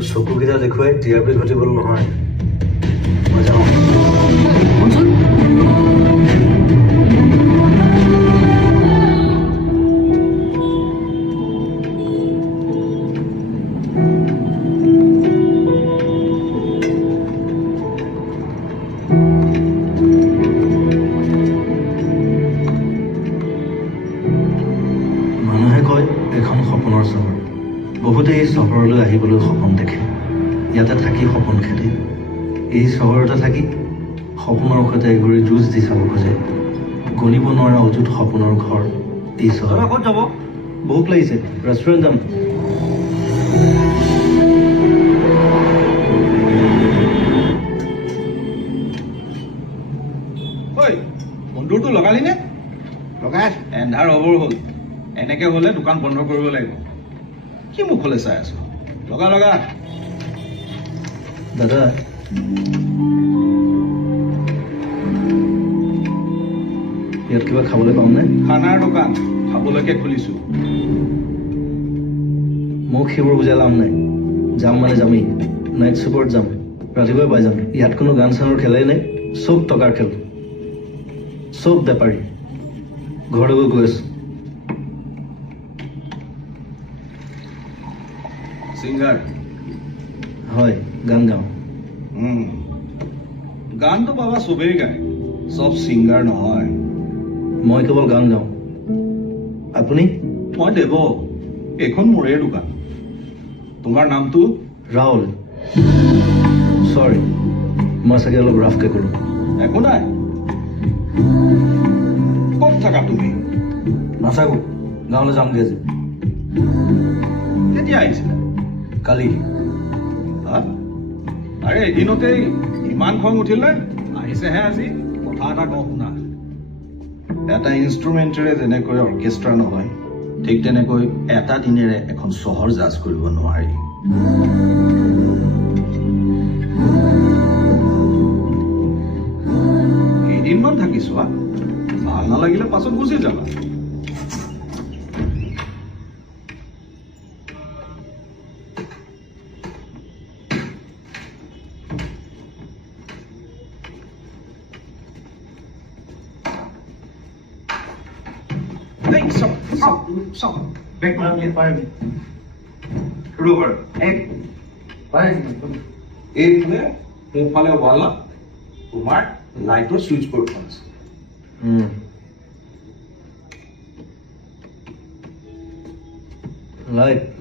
মোৰ চকুকেইটা দেখুৱাই টিআৰপি ঘটিবলৈ নহয় মই যাওঁ মানুহে কয় এখন সপোনৰ চহৰ বহুতে এই চহৰলৈ আহিবলৈ সপোন দেখে ইয়াতে থাকি সপোন খেদে এই চহৰতে থাকি সপোনৰ সৈতে এঘূৰি যুঁজ দি চাব খোজে গণিব নোৱাৰা অযুত সপোনৰ ঘৰ এই চহৰ ক'ত যাব ভোক লাগিছে ৰেষ্টুৰেণ্ট যাম বন্ধুৰটো লগালি নে লগাই এন্ধাৰ হবৰ হ'ল এনেকে হলে দোকান বন্ধ কৰিব লাগিব কি মুখলৈ চাই আছো লগা লগা দাদা ইয়াত কিবা খাবলৈ পামনে খানাৰ দোকান খাবলৈকে খুলিছো মোক সেইবোৰ বুজাই লাভ নাই যাম মানে যামেই নাইট চুপাৰত যাম ৰাতিপুৱাই পাই যাম ইয়াত কোনো গান চানৰ খেলাই নাই চব টকাৰ খেল চব বেপাৰী ঘৰলৈ গৈ আছো ছিংগাৰ হয় গান গাওঁ গানটো বাবা চবেই গায় চব ছিংগাৰ নহয় মই কেৱল গান গাওঁ আপুনি মই দেৱ এইখন মোৰে দোকান তোমাৰ নামটো ৰাহুল চৰি মই চাগে অলপ ৰাফকৈ ক'লোঁ একো নাই ক'ত থাকা তুমি নাথাকো গাঁৱলৈ যামগৈ আজি কেতিয়া আহিছিলা কালি হা? আৰে এদিনতেই ইমান খং উঠিল নে আহিছেহে আজি কথা এটা কওঁ শুনা এটা ইনষ্ট্ৰুমেণ্টেৰে যেনেকৈ অৰ্কেষ্ট্ৰা নহয় ঠিক তেনেকৈ এটা দিনেৰে এখন চহৰ জাজ কৰিব নোৱাৰি কেইদিনমান থাকি চোৱা ভাল নালাগিলে পাছত গুচি যাবা এইফালে সোঁফালে ৱালত তোমাৰ লাইটৰ চুইচ বৰ্ডখন আছে লাইট